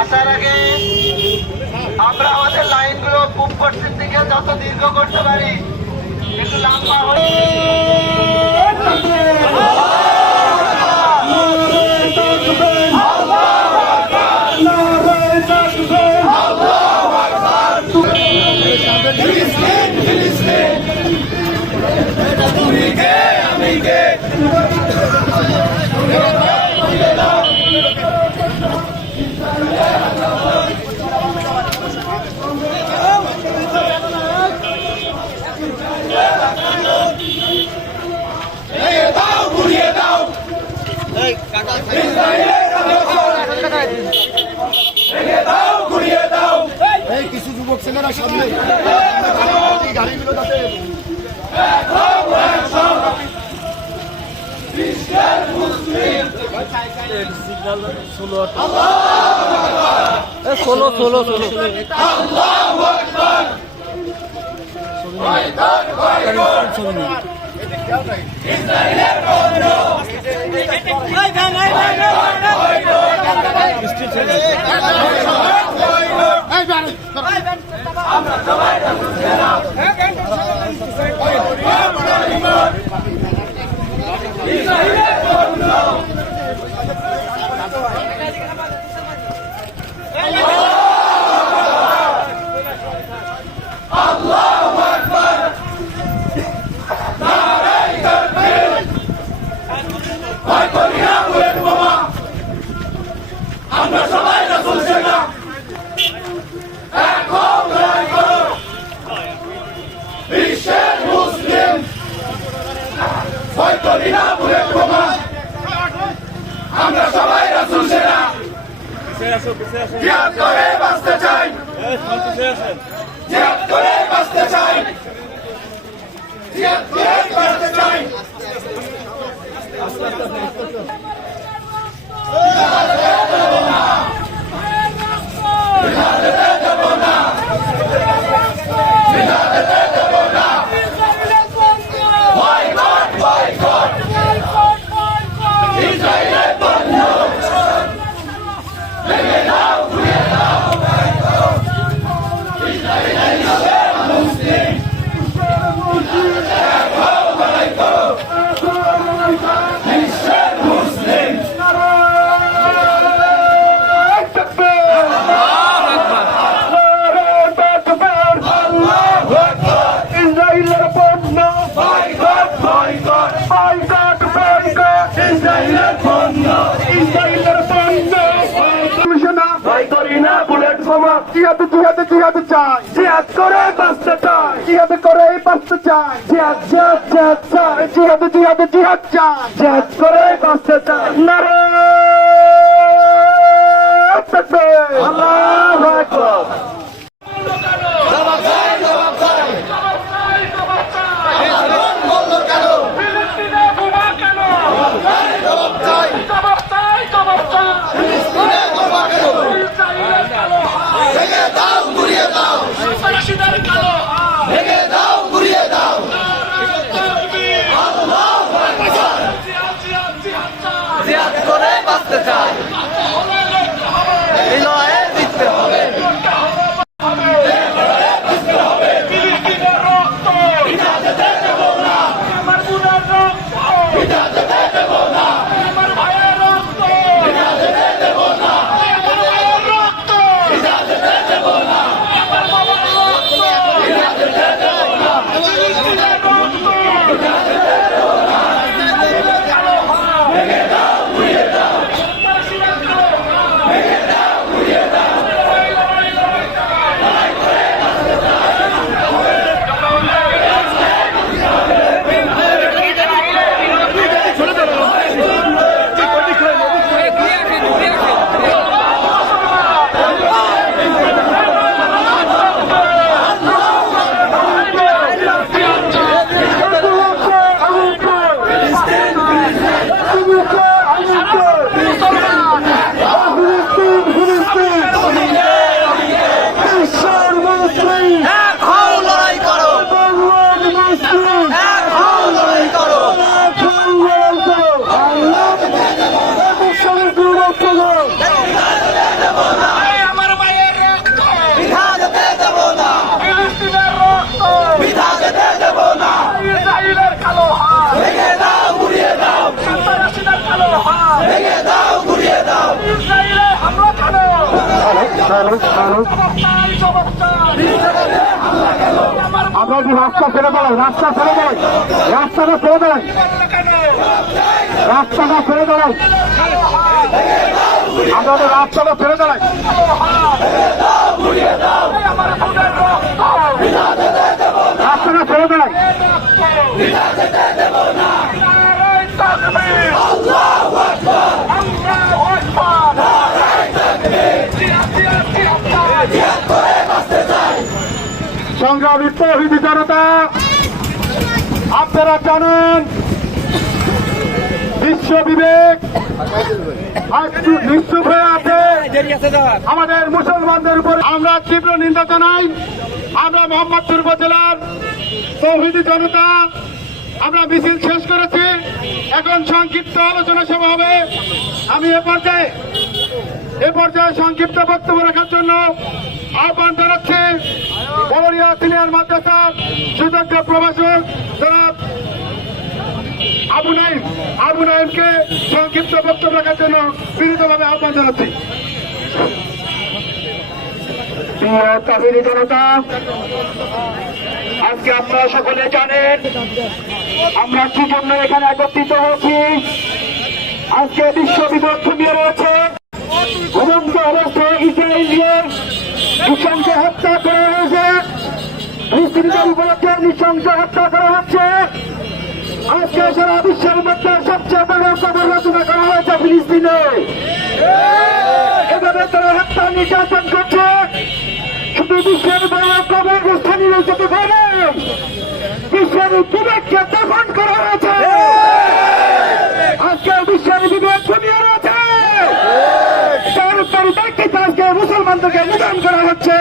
আসার আগে আমরা আমাদের লাইনগুলো পূব পশ্চিম দিকে যত দীর্ঘ করতে পারি একটু লম্বা হয়ে কিছু যুবক ছেলেরা সামনে গাড়িগুলো যাতে আমরা সবাই রাসূল সেনা বিশ্বের মুসলিম ভয় করি না বুলেট বোমা আমরা সবাই রাসূল সেনা জিহাদ করে বাঁচতে চাই জিহাদ করে বাঁচতে চাই জিহাদ করে বাঁচতে চাই জিহাদ জিহাদ জিহাদ চাই জিহাদ করে বাঁচতে চাই জিহাদ করে বাঁচতে চাই জিহাদ জিহাদ জিহাদ চাই জিহাদ জিহাদ জিহাদ চাই জিহাদ করে বাঁচতে চাই নারে তাকবীর আল্লাহু আকবার ভেঙে দাও গুড়িয়ে দাও আমরা কি রাস্তা ছেড়ে দেয়, রাস্তা ছেড়ে দেয়, রাস্তাটা ছেড়ে দেয়, রাস্তাটা ছেড়ে দেয়, আমরা ওদের রাস্তাটা ছেড়ে দেয়। রাস্তাটা ছেড়ে দেয়। সংগ্রামী তৌহিদি জনতা, আপনারা জানেন বিশ্ব বিবেক একটু নিশ্চুপ হয়ে আছে আমাদের মুসলমানদের উপর। আমরা তীব্র নিন্দা জানাই। আমরা মোহাম্মদপুর উপজেলার তৌহিদি জনতা আমরা মিছিল শেষ করেছি, এখন সংক্ষিপ্ত আলোচনা সভা হবে। আমি এ পর্যায়ে সংক্ষিপ্ত বক্তব্য রাখার জন্য আহ্বান জানাচ্ছি বড়িয়া সিনিয়র মাদ্রাসার সুযোগ্য প্রভাষক জনাব আবু নাইমকে সংক্ষিপ্ত বক্তব্য রাখার জন্য বিনীতভাবে আহ্বান জানাচ্ছি। প্রিয় তাহিরি জনতা, আজকে আপনারা সকলে জানেন আমরা কি জন্য এখানে একত্রিত হয়েছি। আজকে বিশ্ব বিপদ ঘুমিয়ে রয়েছে। ঘুমন্ত অবস্থায় ইসরায়েল দিয়ে নৃশংস হত্যা করা হয়েছে। ফিলিস্তিনিদের উপলক্ষে নৃশংস হত্যা করা হচ্ছে। আজকে সারা বিশ্বের মধ্যে সবচেয়ে বড় কবর রচনা করা হয়েছে ফিলিস্তিনে। এভাবে তারা হত্যা নির্যাতন করছে। শুধু বিশ্বের বড় কবর স্থানীয় যেতে পারে, বিশ্বের বিবেককে দফন করা হয়েছে। আজকে বিশ্বের বিবেক ঘুমিয়ে রয়েছে। আজকে মুসলমানদেরকে নিধন করা হচ্ছে।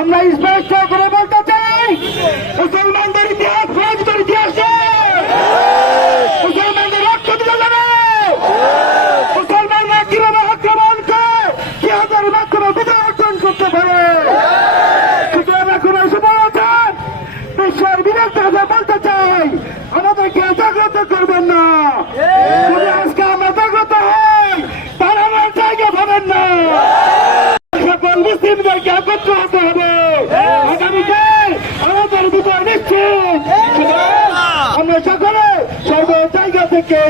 আমরা স্পষ্ট করে বলতে চাই, মুসলমানদের ইতিহাস ফৌজদার ইতিহাসে মুসলমানদের রক্ত দিতে যাবে। মুসলমানরা কিভাবে আক্রমণকে জিহাদের মাধ্যমে বিজয় অর্জন করতে পারে, সুতরাং এখন সময় আছে। বিশ্বের বিবেক বলতে চাই, আমাদেরকে জাগ্রত করবেন না। যদি আজকে আমরা জাগ্রত হই, তারা আমার জায়গা পাবেন না। সকল মুসলিমদেরকে একত্র হতে হবে। আগামীতে আমাদের বিজয় নিশ্চিত। আমরা সকলে সর্ব জায়গা থেকে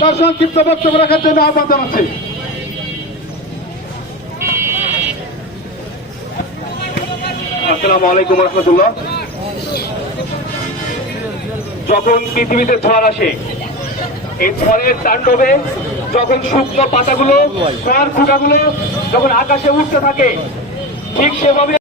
তার সংক্ষিপ্ত বক্তব্য রাখার জন্য আহ্বান জানাচ্ছি। আসসালামু আলাইকুম রহমতুল্লাহ। যখন পৃথিবীতে ঝড় আসে, এই ঝড়ের তাণ্ডবে যখন শুকনো পাতাগুলো, খড় ফুটাগুলো যখন আকাশে উঠতে থাকে, ঠিক সেভাবে